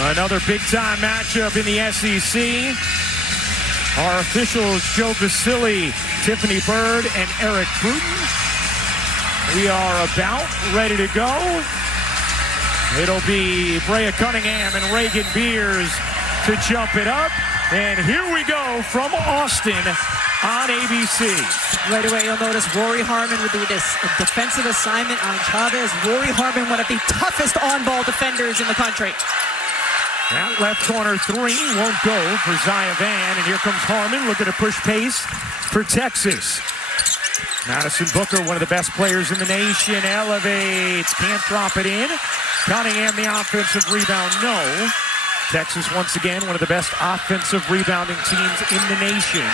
Another big-time matchup in the SEC. Our officials, Joe Vasili, Tiffany Bird, and Eric Bruton. We are about ready to go. It'll be Brea Cunningham and Reagan Beers to jump it up. And here we go from Austin on ABC. Right away, you'll notice Rori Harmon with this defensive assignment on Chavez. Rori Harmon, one of the toughest on-ball defenders in the country. That left corner three won't go for Zaya Van. And here comes Harmon looking to push pace for Texas. Madison Booker, one of the best players in the nation, elevates. Can't drop it in. Cunningham, the offensive rebound, no. Texas, once again, one of the best offensive rebounding teams in the nation.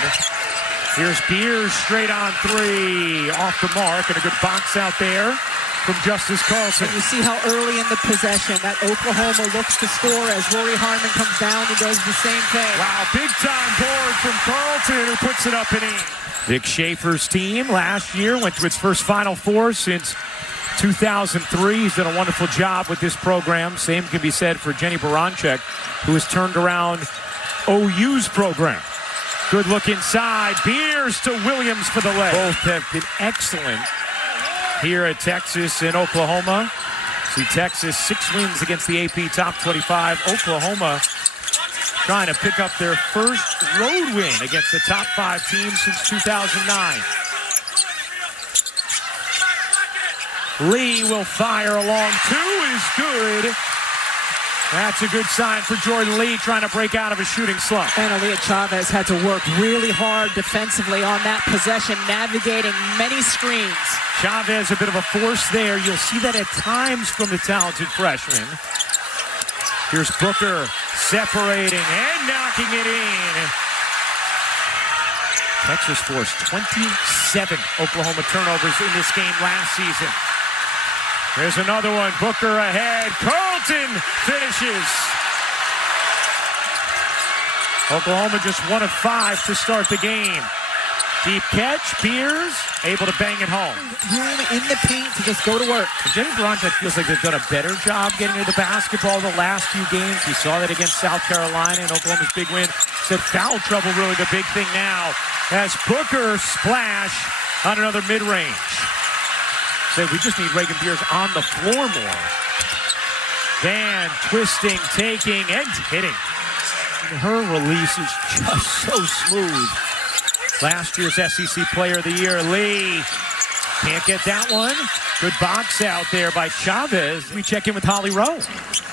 Here's Beers, straight on three. Off the mark, and a good box out there from Justice Carlton. And you see how early in the possession that Oklahoma looks to score as Rori Harmon comes down and does the same thing. Wow, big-time board from Carlton, who puts it up and in. Dick Schaefer's team last year went to its first Final Four since 2003. He's done a wonderful job with this program. Same can be said for Jenny Baranczyk, who has turned around OU's program. Good look inside. Beers to Williams for the leg. Both have been excellent here at Texas and Oklahoma. See Texas 6 wins against the AP Top 25. Oklahoma trying to pick up their first road win against the top 5 teams since 2009. Lee will fire along. 2 is good. That's a good sign for Jordan Lee trying to break out of a shooting slump. And Aaliyah Chavez had to work really hard defensively on that possession, navigating many screens. Chavez, a bit of a force there. You'll see that at times from the talented freshman. Here's Booker separating and knocking it in. Texas forced 27 Oklahoma turnovers in this game last season. There's another one. Booker ahead. Carlton finishes. Oklahoma just 1 of 5 to start the game. Deep catch. Beers able to bang it home. Room in the paint to just go to work. And Jenny Baranczyk feels like they've done a better job getting to the basketball the last few games. We saw that against South Carolina in Oklahoma's big win. Said foul trouble really the big thing now as Booker splash on another mid-range. Said we just need Reagan Beers on the floor more. Van twisting, taking, and hitting. Her release is just so smooth. Last year's SEC Player of the Year, Lee. Can't get that one. Good box out there by Chavez. We check in with Holly Rowe.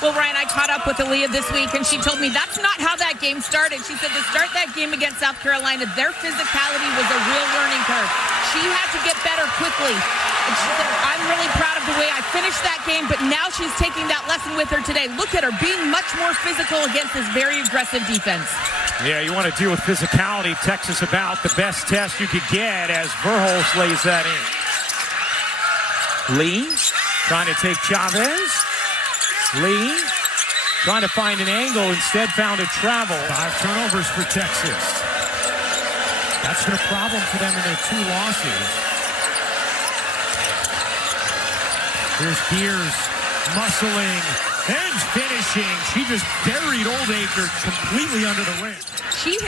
Well, Ryan, I caught up with Aaliyah this week, and she told me that's not how that game started. She said to start that game against South Carolina, their physicality was a real learning curve. She had to get better quickly. And she said, I'm really proud of the way I finished that game, but now she's taking that lesson with her today. Look at her being much more physical against this very aggressive defense. Yeah, you want to deal with physicality. Texas about the best test you could get as Verhulst lays that in. Lee trying to take Chavez. Lee trying to find an angle, instead found a travel. 5 turnovers for Texas. That's been a problem for them in their 2 losses. Here's Beers muscling and finishing. She just buried Oldacre completely under the rim. She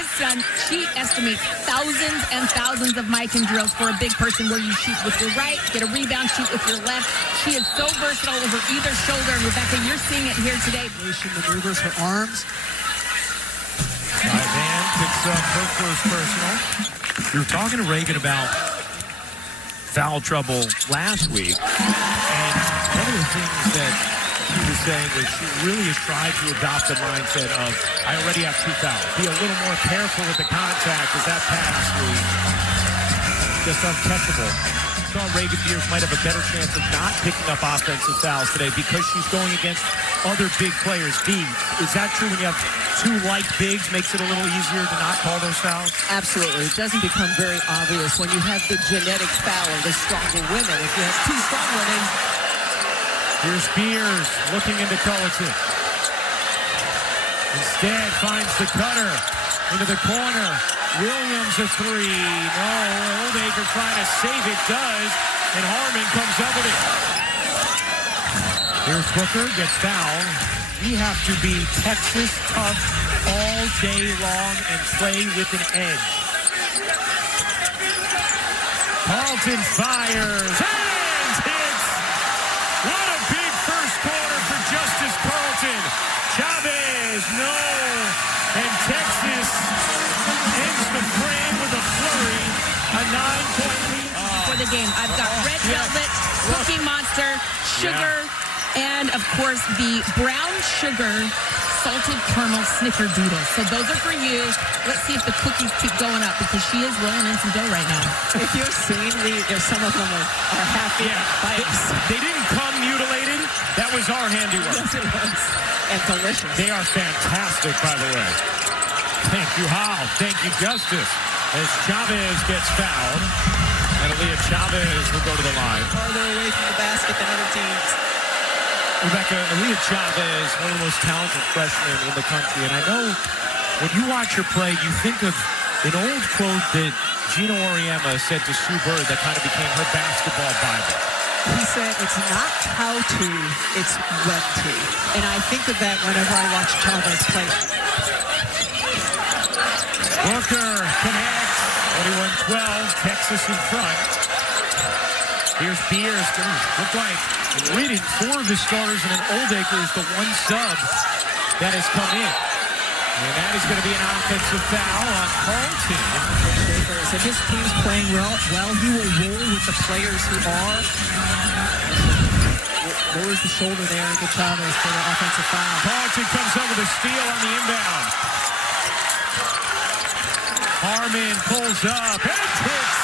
estimates thousands and thousands of mic and drills for a big person where you shoot with your right, get a rebound, shoot with your left. She is so versatile over either shoulder. And Rebecca, you're seeing it here today. Maneuvers her arms. Van picks up her first personal. You were talking to Reagan about foul trouble last week. And one of the things that she was saying was she really has tried to adopt the mindset of, I already have 2 fouls. Be a little more careful with the contact, as that pass was just uncatchable. I thought Reagan Beers might have a better chance of not picking up offensive fouls today because she's going against other big players. Is that true when you have 2 light bigs? Makes it a little easier to not call those fouls? Absolutely. It doesn't become very obvious when you have the genetic foul of the stronger women. If you have 2 strong women. Here's Beers looking into Culleton. Instead finds the cutter into the corner. Williams a 3. No, Oldacre trying to save it, does, and Harmon comes up with it. Here's Booker, gets fouled. we have to be Texas tough all day long and play with an edge. Carlton fires and hits. What a big first quarter for Justice Carlton. Chavez, no. And Texas ends the frame with a flurry. A 9-point lead. For the game, I've got Red Velvet, Cookie Monster, Sugar, and of course the Brown Sugar Salted Caramel Snickerdoodle. So those are for you. Let's see if the cookies keep going up because she is rolling in some dough right now. If you're seeing there's some of them are happy. They didn't come mutilated. That was our handiwork. Yes, it was. And delicious. They are fantastic, by the way. Thank you, Hal. Thank you, Justice. As Chavez gets fouled, and Aaliyah Chavez will go to the line. Farther away from the basket than other teams. Rebecca, Aaliyah Chavez, one of the most talented freshmen in the country. And I know when you watch her play, you think of an old quote that Gino Auriemma said to Sue Bird that kind of became her basketball Bible. He said, it's not how to, it's when to. And I think of that whenever I watch Chavez play. Booker connects. 21-12, Texas in front. Here's Beers. Look like leading 4 of his starters, and then Oldacre is the one sub that has come in. And that is going to be an offensive foul on Carlton. If his team's playing well, he will roll with the players who are. Lowers the shoulder there and get Chavez for the offensive foul. Carlton comes over the steal on the inbound. Harmon pulls up and hits.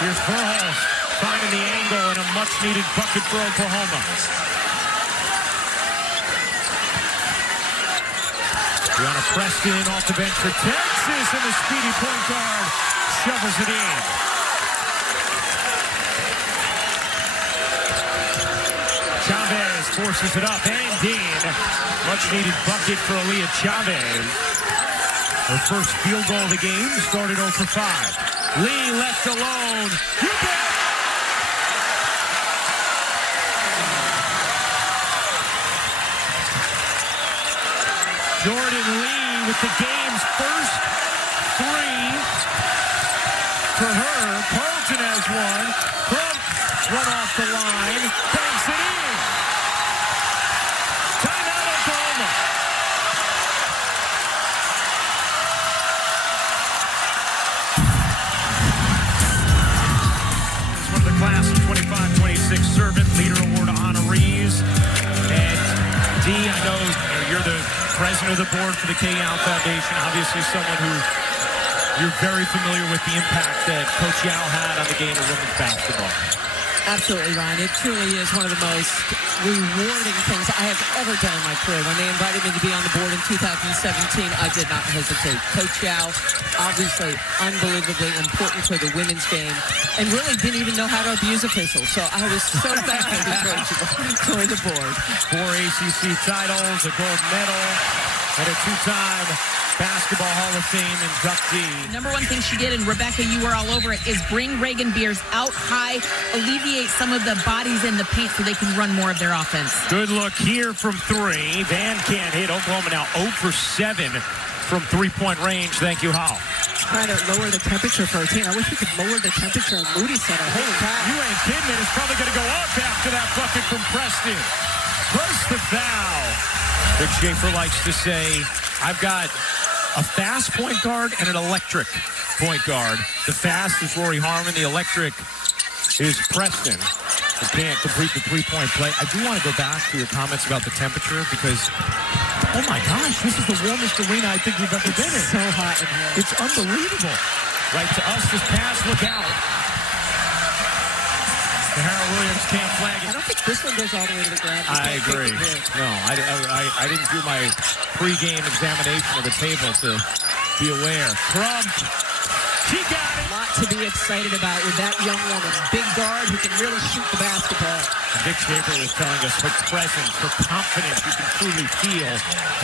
Here's Verhulst finding the angle and a much-needed bucket for Oklahoma. Brianna Preston off the bench for Texas, and the speedy point guard shovels it in. Chavez forces it up and in. Much-needed bucket for Aaliyah Chavez. Her first field goal of the game started 0 for 5. Lee left alone. You bet! Jordan Lee with the game's first 3 for her. Carlton has one. Crump run off the line. Banks it in. Timeout Oklahoma. It's one of the class of 25-26 Servant Leader Award honorees. And Dee, I know you're the president of the board for the K-Al Foundation, obviously someone who you're very familiar with the impact that Coach Yao had on the game of women's basketball. Absolutely, Ryan. It truly is one of the most rewarding things I have ever done in my career. When they invited me to be on the board in 2017, I did not hesitate. Coach Yao, obviously unbelievably important for the women's game, and really didn't even know how to abuse officials. So I was so thankful to join the board. 4 ACC titles, a gold medal, and a 2-time Basketball Hall of Fame inductee. Number one thing she did, and Rebecca, you were all over it, is bring Reagan Beers out high, alleviate some of the bodies in the paint so they can run more of their offense. Good look here from 3. Van can't hit. Oklahoma now 0 for 7 from 3-point range. Thank you, Hal. Trying to lower the temperature for a team. I wish we could lower the temperature in Moody Center. Holy cow. You ain't kidding it. It's probably going to go up after that bucket from Preston. First the foul. Rick Schaefer likes to say, I've got a fast point guard and an electric point guard. The fast is Rori Harmon. The electric is Preston, who can't complete the 3-point play. I do want to go back to your comments about the temperature because, oh my gosh, this is the warmest arena I think we've ever been in. So hot in here. It's unbelievable. Right to us, this pass, look out. Harold Williams can't flag it. I don't think this one goes all the way to the ground. I agree. No, I didn't do my pregame examination of the table to be aware. Crump, she got it. A lot to be excited about with that young woman. Big guard who can really shoot the basketball. Vic Schaefer was telling us her presence, her confidence, you can truly feel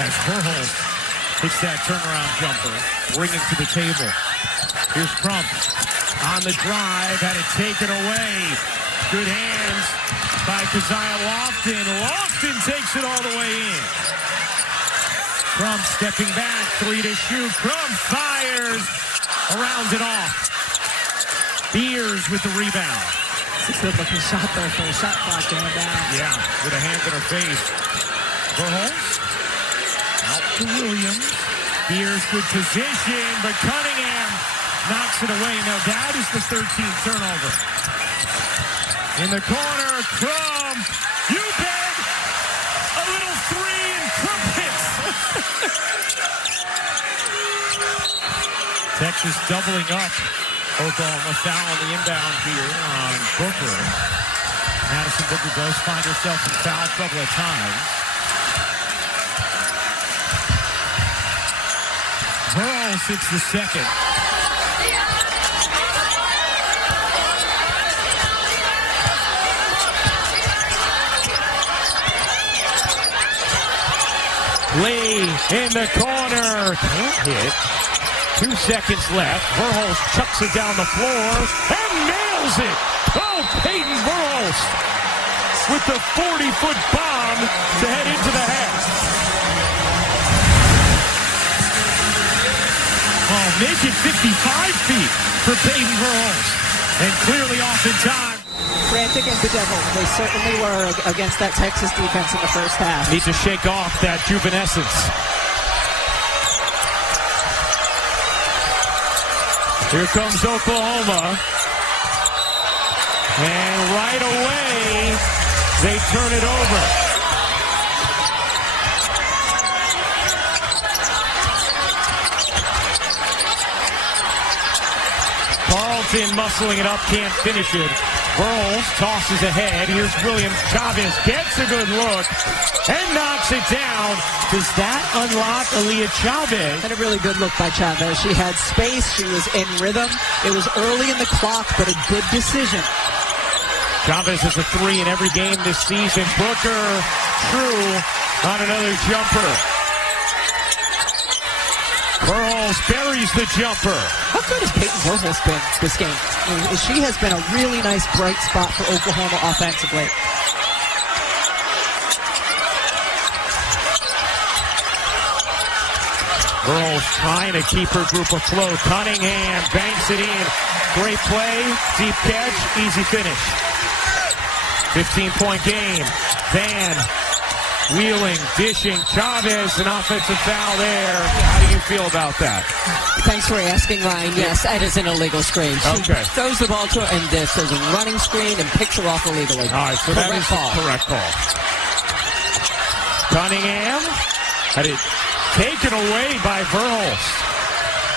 as Verhulst hits that turnaround jumper, bringing to the table. Here's Crump on the drive, had it taken away. Good hands by Keziah Lofton. Lofton takes it all the way in. Crump stepping back, 3 to shoot. Crump fires around and off. Beers with the rebound. It's a good-looking shot there for a shot clock going down. Yeah, with a hand in her face. Verholst. Out to Williams. Beers good position, but Cunningham knocks it away. Now that is the 13th turnover. In the corner, Crump. You bet! A little three and Crump hits. Texas doubling up. Oklahoma foul on the inbound here on Booker. Madison Booker does find herself in foul trouble at times. Verholst hits the second. Lee in the corner. Can't hit. 2 seconds left. Verholst chucks it down the floor and nails it. Oh, Peyton Verholst with the 40-foot bomb to head into the half. Oh, make it 55 feet for Peyton Verholst. And clearly off in time. Frantic and bedeviled. They certainly were against that Texas defense in the first half. Need to shake off that juvenescence. Here comes Oklahoma. And right away, they turn it over. Carlton muscling it up, can't finish it. Verholst tosses ahead. Here's Williams. Chavez gets a good look and knocks it down. Does that unlock Aaliyah Chavez? And a really good look by Chavez. She had space. She was in rhythm. It was early in the clock, but a good decision. Chavez has a 3 in every game this season. Booker, true on another jumper. Verholst buries the jumper. How good has Peyton Verholst been this game? I mean, she has been a really nice bright spot for Oklahoma offensively. Verholst trying to keep her group afloat. Cunningham banks it in. Great play, deep catch, easy finish. 15-point game. Van wheeling, dishing. Chavez, an offensive foul there. How do you feel about that? Thanks for asking, Ryan. Yes, that is an illegal screen. She throws the ball to her, and this is a running screen and picks her off illegally. All right, so that is the correct call. Cunningham had it taken away by Verholst.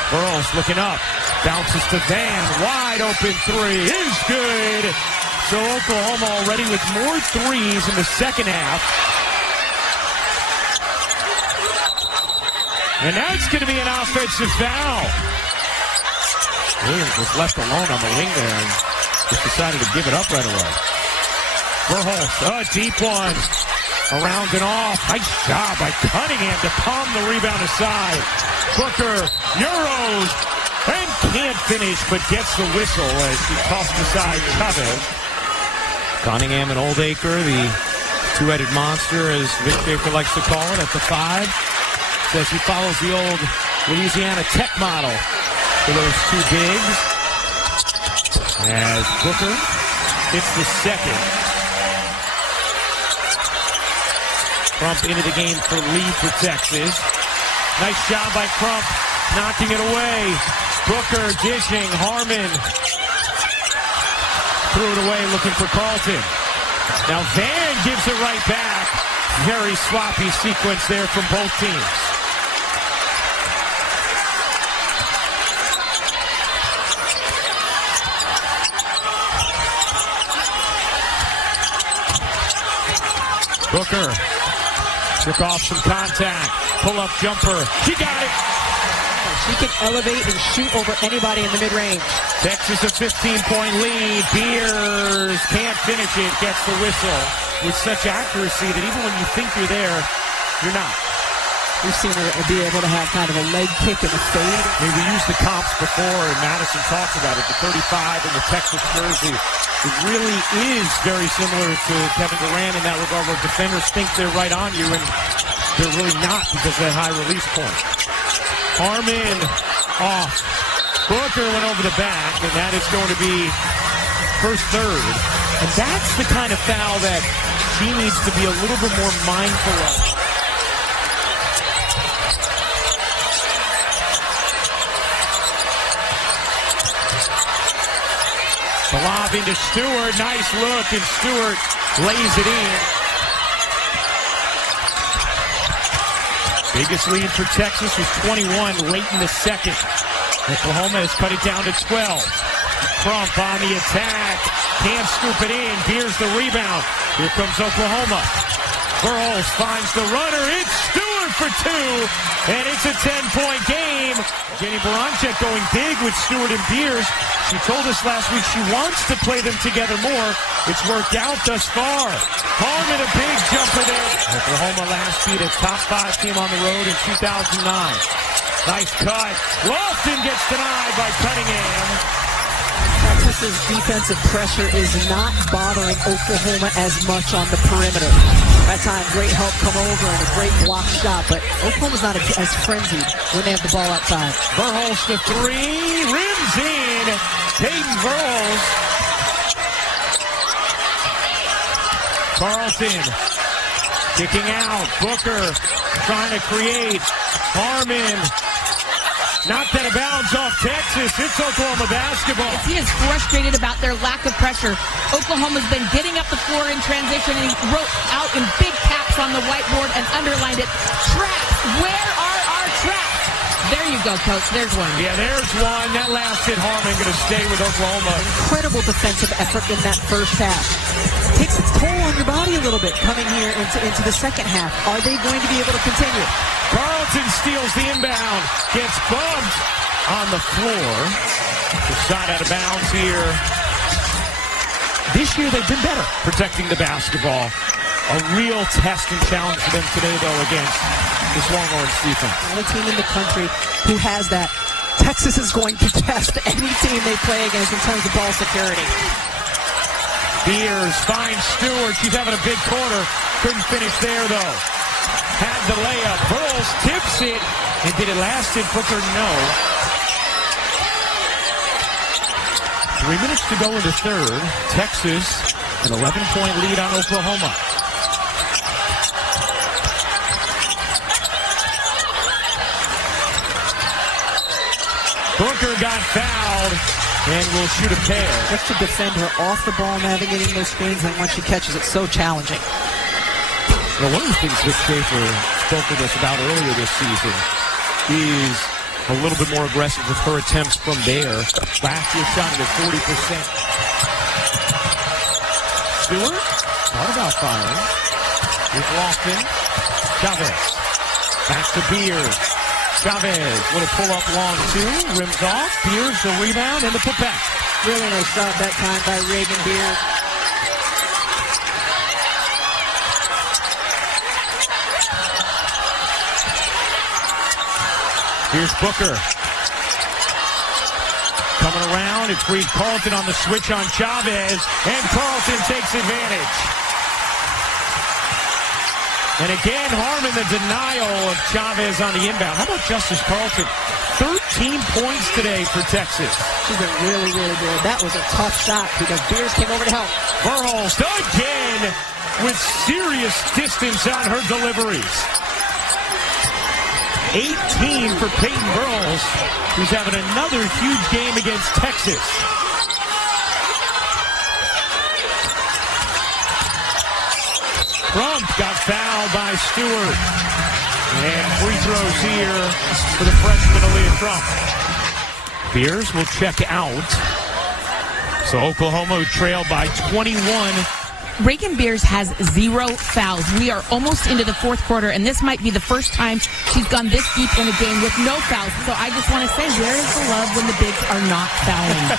Verholst looking up. Bounces to Van. Wide open 3 is good. So Oklahoma already with more threes in the second half. And that's going to be an offensive foul. Williams was left alone on the wing there and just decided to give it up right away. Verholst, a deep one. Around and off. Nice job by Cunningham to palm the rebound aside. Booker, Euros, and can't finish, but gets the whistle as he tossed aside Chavez. Cunningham and Oldacre, the two-headed monster, as Vic Schaefer likes to call it, at the 5. Says he follows the old Louisiana Tech model for those two bigs. As Booker hits the second. Crump into the game for Lee for Texas. Nice job by Crump, knocking it away. Booker dishing. Harmon threw it away, looking for Carlton. Now Van gives it right back. Very sloppy sequence there from both teams. Booker took off some contact. Pull-up jumper. She got it. She can elevate and shoot over anybody in the mid-range. Texas a 15-point lead. Beers can't finish it. Gets the whistle with such accuracy that even when you think you're there, you're not. We've seen her be able to have kind of a leg kick and a fade. I mean, we used the comps before, and Madison talked about it. The 35 in the Texas jersey. it really is very similar to Kevin Durant in that regard, where defenders think they're right on you, and they're really not because of that high release point. Harmon off. Booker went over the back, and that is going to be first third. And that's the kind of foul that she needs to be a little bit more mindful of. The lob into Stewart. Nice look, and Stewart lays it in. Biggest lead for Texas was 21 late in the second. Oklahoma has cut it down to 12. Crump on the attack. Can't scoop it in. Beers the rebound. Here comes Oklahoma. Burles finds the runner. It's Stewart for two. And it's a 10-point game. Jenny Baranczyk going big with Stewart and Beers. She told us last week she wants to play them together more. It's worked out thus far. Harmon, a big jumper there. Oklahoma last beat a top 5 team on the road in 2009. Nice cut. Lofton gets denied by Cunningham. Texas's defensive pressure is not bothering Oklahoma as much on the perimeter. That time, great help come over and a great block shot, but Oklahoma's not as frenzied when they have the ball outside. Burles to three, rims in. Peyton Burles. Carlton kicking out. Booker trying to create. Harmon knocked out of bounds off Texas. It's Oklahoma basketball. He is frustrated about their lack of pressure. Oklahoma's been getting up the floor in transition, and he wrote out in big caps on the whiteboard and underlined it. Traps. Where are our traps? There you go, Coach. There's one. Yeah, there's one. That last hit, Harmon going to stay with Oklahoma. Incredible defensive effort in that first half. Takes its toll on your body a little bit coming here into the second half. Are they going to be able to continue? Carlton steals the inbound. Gets bumped on the floor. The shot out of bounds here. This year they've been better protecting the basketball. A real test and challenge for them today, though, against this Longhorns defense. The team in the country who has that. Texas is going to test any team they play against in terms of ball security. Beers finds Stewart. She's having a big quarter. Couldn't finish there, though. Had the layup. Burles tips it. And did it last it? Booker, no. 3 minutes to go in the third. Texas, an 11-point lead on Oklahoma. Booker got fouled and will shoot a pair. Just to defend her off the ball, navigating those screens, and once she catches it, so challenging. One of the things Vic Schaefer spoke with us about earlier this season is a little bit more aggressive with her attempts from there. Last year shot at 40%. Stewart, thought about firing. Here's Lofton. Chavez. Back to Beers. Chavez, little pull-up long two. Rims off. Beers, the rebound, and the putback. Really nice shot that time by Reagan Beers. Here's Booker. Coming around, it's Reed Carlton on the switch on Chavez, and Carlton takes advantage. And again, Harmon, the denial of Chavez on the inbound. How about Justice Carlton? 13 points today for Texas. She's been really, really good. That was a tough shot because Beers came over to help. Burles again with serious distance on her deliveries. 18 for Peyton Burles, who's having another huge game against Texas. Crump got fouled by Stewart. And free throws here for the freshman Aaliyah Crump. Beers will check out. So Oklahoma trailed by 21. Reagan Beers has 0 fouls. We are almost into the fourth quarter, and this might be the first time she's gone this deep in a game with no fouls. So I just want to say, where is the love when the bigs are not fouling?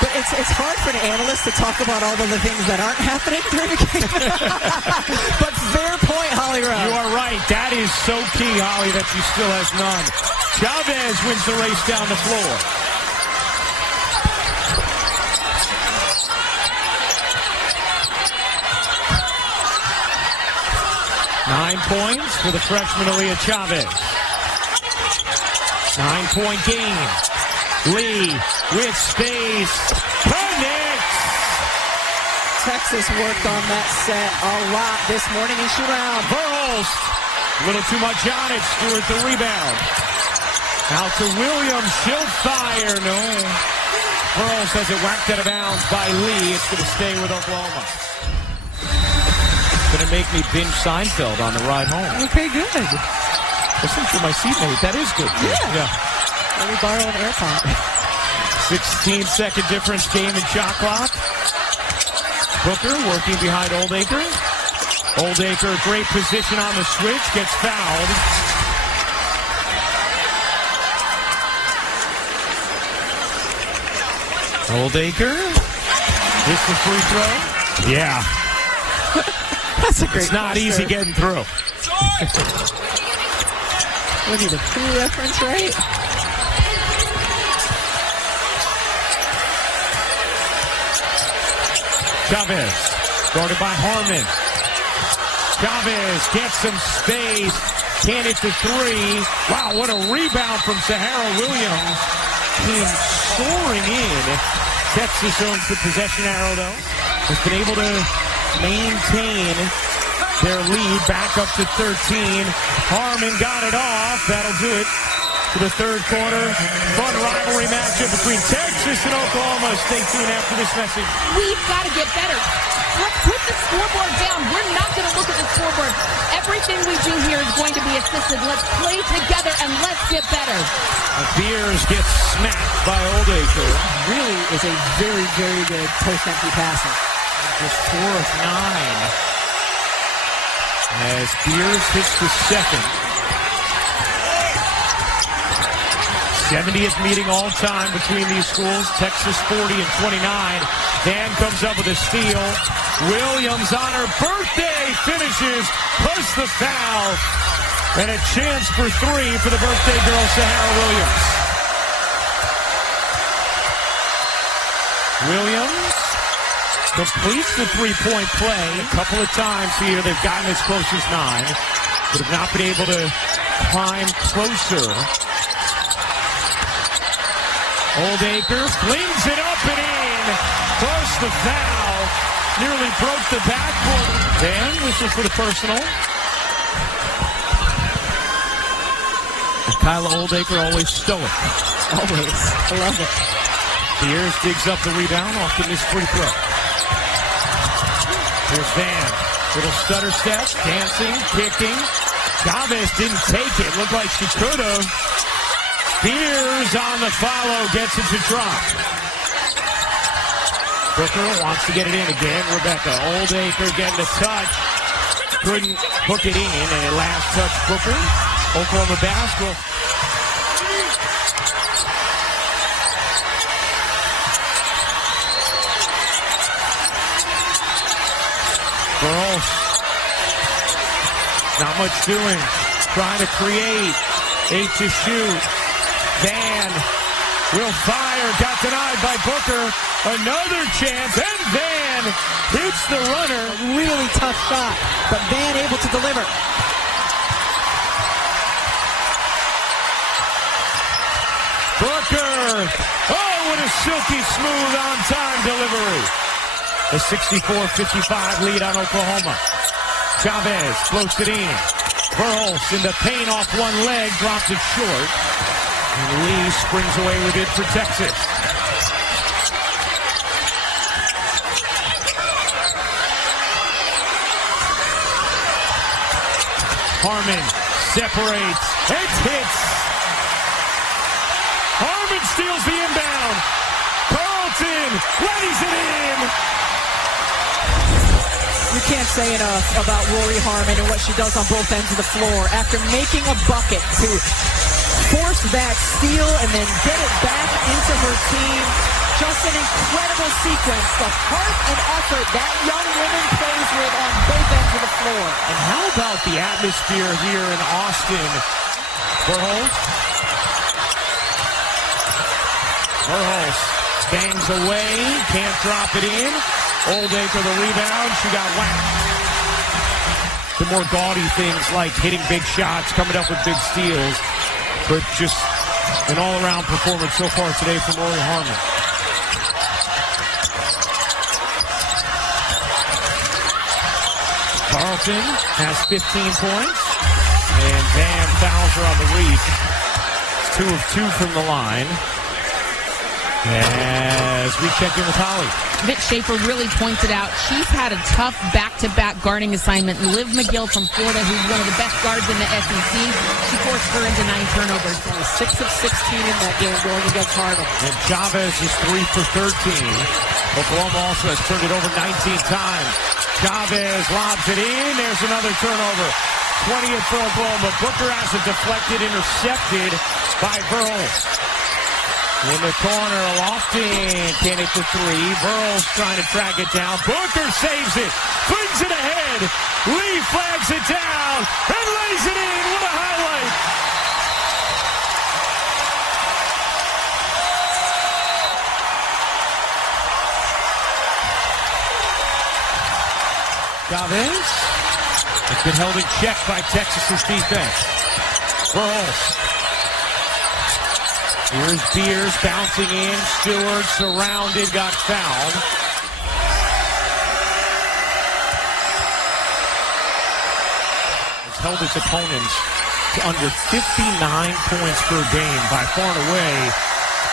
But it's hard for an analyst to talk about all of the things that aren't happening during the game. But fair point, Holly Rowe. You are right. That is so key, Holly, that she still has none. Chavez wins the race down the floor. points for the freshman Aaliyah Chavez. 9-point game. Lee with space. Connects. Texas worked on that set a lot this morning in shoot-around. Verhulst. A little too much on it. Stewart the rebound. Out to Williams. She'll fire. No. Verhulst has it whacked out of bounds by Lee. It's going to stay with Oklahoma. It's going to make me binge Seinfeld on the ride home. Okay, good. Listen to my seatmate. That is good. Yeah. Let me borrow an AirPod. 16-second difference game in shot clock. Booker working behind Oldacre. Oldacre, great position on the switch, gets fouled. Oldacre. This the free throw? Yeah. That's a great It's not easy getting through. What is the true reference, right? Chavez, guarded by Harmon. Chavez gets some space. Can't hit the three. Wow, what a rebound from Sahara Williams. Came soaring in. Texas owns the possession arrow, though. Has been able to maintain their lead back up to 13. Harmon got it off. That'll do it for the third quarter. Fun rivalry matchup between Texas and Oklahoma. Stay tuned after this message. We've got to get better. Let's put the scoreboard down. We're not going to look at the scoreboard. Everything we do here is going to be assisted. Let's play together and let's get better. Beers gets smacked by Oldacre. Really is a very, very good post-empty passer. Just 4 of 9. As Beers hits the second. 70th meeting all time between these schools. Texas 40 and 29. Dan comes up with a steal. Williams on her birthday finishes. Plus the foul. And a chance for 3 for the birthday girl, Sahara Williams. Williams completes the three-point play. A couple of times here they've gotten as close as 9, but have not been able to climb closer. Oldacre flings it up and in. Close the foul. Nearly broke the backboard. Van whistle for the personal. And Kyla Oldacre always stoic. Always. I love it. Beers digs up the rebound off the missed free throw. Here's Van. Little stutter steps, dancing, kicking. Chavez didn't take it. Looked like she could have. Beers on the follow, gets it to drop. Booker wants to get it in again. Rebecca Oldacre getting a touch. Couldn't hook it in, and a last touch Booker. Oklahoma basketball. Girls, not much doing. Trying to create. 8 to shoot. Van will fire. Got denied by Booker. Another chance. And Van hits the runner. Really tough shot, but Van able to deliver. Booker. Oh, what a silky smooth on-time delivery. A 64-55 lead on Oklahoma. Chavez floats it in. Verhulst in the paint off one leg, drops it short. And Lee springs away with it for Texas. Harmon separates and hits. Harmon steals the inbound. Carlton lays it in. You can't say enough about Rori Harmon and what she does on both ends of the floor. After making a bucket to force that steal and then get it back into her team, just an incredible sequence. The heart and effort that young woman plays with on both ends of the floor. And how about the atmosphere here in Austin? Verhulst bangs away, can't drop it in. Oldacre the rebound, she got whacked. the more gaudy things like hitting big shots, coming up with big steals, but just an all-around performance so far today from Rori Harmon. Carlton has 15 points, and Van fouls her on the reach. 2 of 2 from the line. As we check in with Holly. Vic Schaefer really pointed out she's had a tough back-to-back guarding assignment. Liv McGill from Florida, who's one of the best guards in the SEC, she forced her into 9 turnovers. 6 of 16 in that game going against Harmon. And Chavez is 3 for 13. Oklahoma also has turned it over 19 times. Chavez lobs it in. There's another turnover. 20th for Oklahoma. Booker has it deflected, intercepted by Burles. In the corner, Lofton can't hit the 3. Burles trying to track it down. Booker saves it. Flings it ahead. Lee flags it down and lays it in. What a highlight. Chavez has been held in check by Texas's defense. Burles. Here's Beers bouncing in. Stewart surrounded, got fouled. Has held its opponents to under 59 points per game, by far and away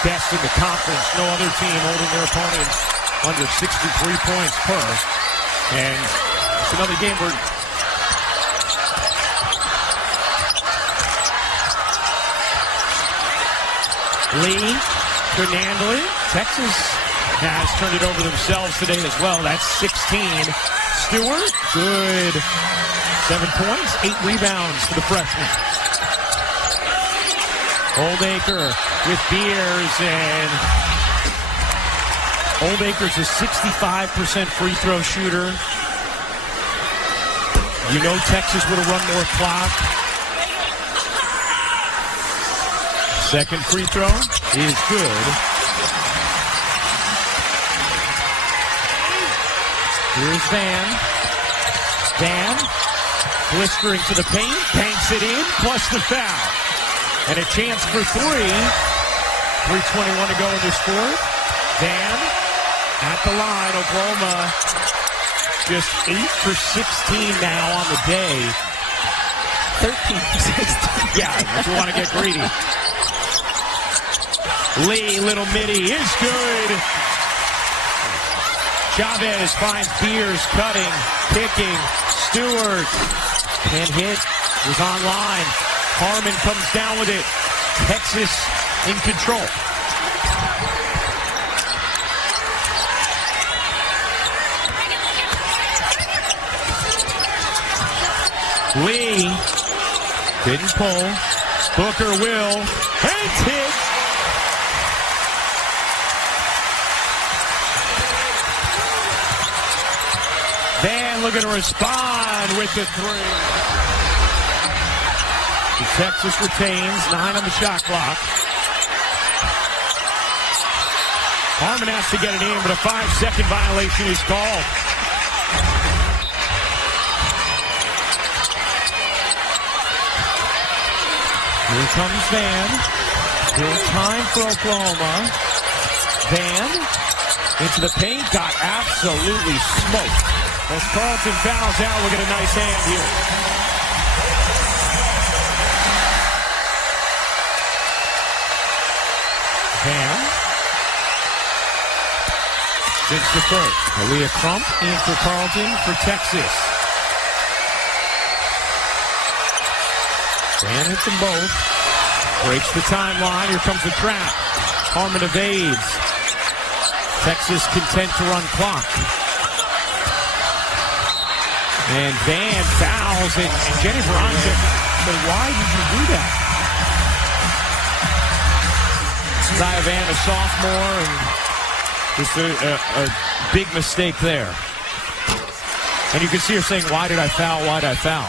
best in the conference. No other team holding their opponents under 63 points per. And it's another game where Lee couldn't handle it. Texas has turned it over themselves today as well. That's 16. Stewart, good. 7 points, 8 rebounds for the freshman. Oldacre with Beers, and Oldacre's a 65% free throw shooter. You know Texas would have run more clock. Second free throw is good. Here's Van. Van blistering to the paint, banks it in, plus the foul. And a chance for 3. 3:21 to go in this fourth. Van at the line. Oklahoma just 8 for 16 now on the day. 13 for 16. Yeah, if you want to get greedy. Lee, little midi, is good. Chavez finds Beers cutting, kicking. Stewart can't hit, was online. Harmon comes down with it. Texas in control. Lee didn't pull. Booker will. It's hit. Van looking to respond with the 3. Texas retains 9 on the shot clock. Harmon has to get it in, but a 5-second violation is called. Here comes Van. Still time for Oklahoma. Van into the paint, got absolutely smoked. As Carlton fouls out, we'll get a nice hand here. Van. Since the first. Aaliyah Crump in for Carlton for Texas. Van hits them both. Breaks the timeline. Here comes the trap. Harmon evades. Texas content to run clock. And Van fouls it. And Jenny Veronica said, why did you do that? Zaya Van, a sophomore, and just a big mistake there. And you can see her saying, why did I foul? Why did I foul?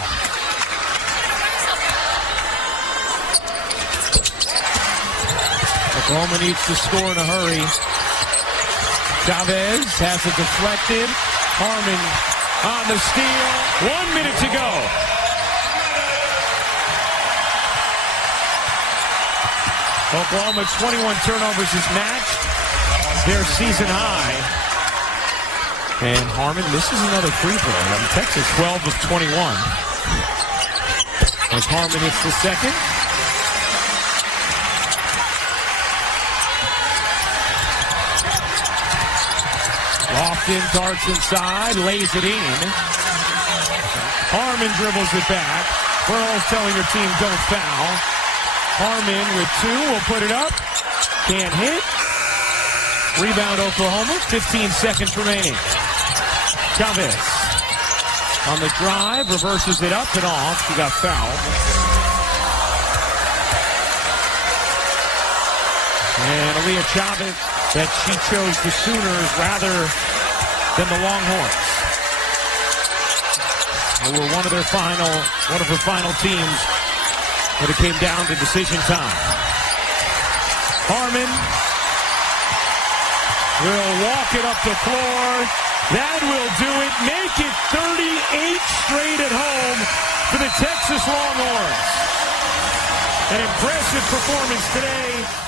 Oklahoma needs to score in a hurry. Chavez has it deflected. Harmon on the steal. 1 minute to go. Oklahoma 21 turnovers has matched their season high. And Harmon misses another free throw. Texas 12 of 21. As Harmon hits the second. Lofton darts inside, lays it in. Harmon dribbles it back. Burrell's telling her team don't foul. Harmon with 2 will put it up. Can't hit. Rebound Oklahoma. 15 seconds remaining. Chavez on the drive, reverses it up and off. She got fouled. And Aaliyah Chavez that she chose the Sooners rather than the Longhorns. They were one of her final teams, but it came down to decision time. Harmon will walk it up the floor. That will do it. Make it 38 straight at home for the Texas Longhorns. An impressive performance today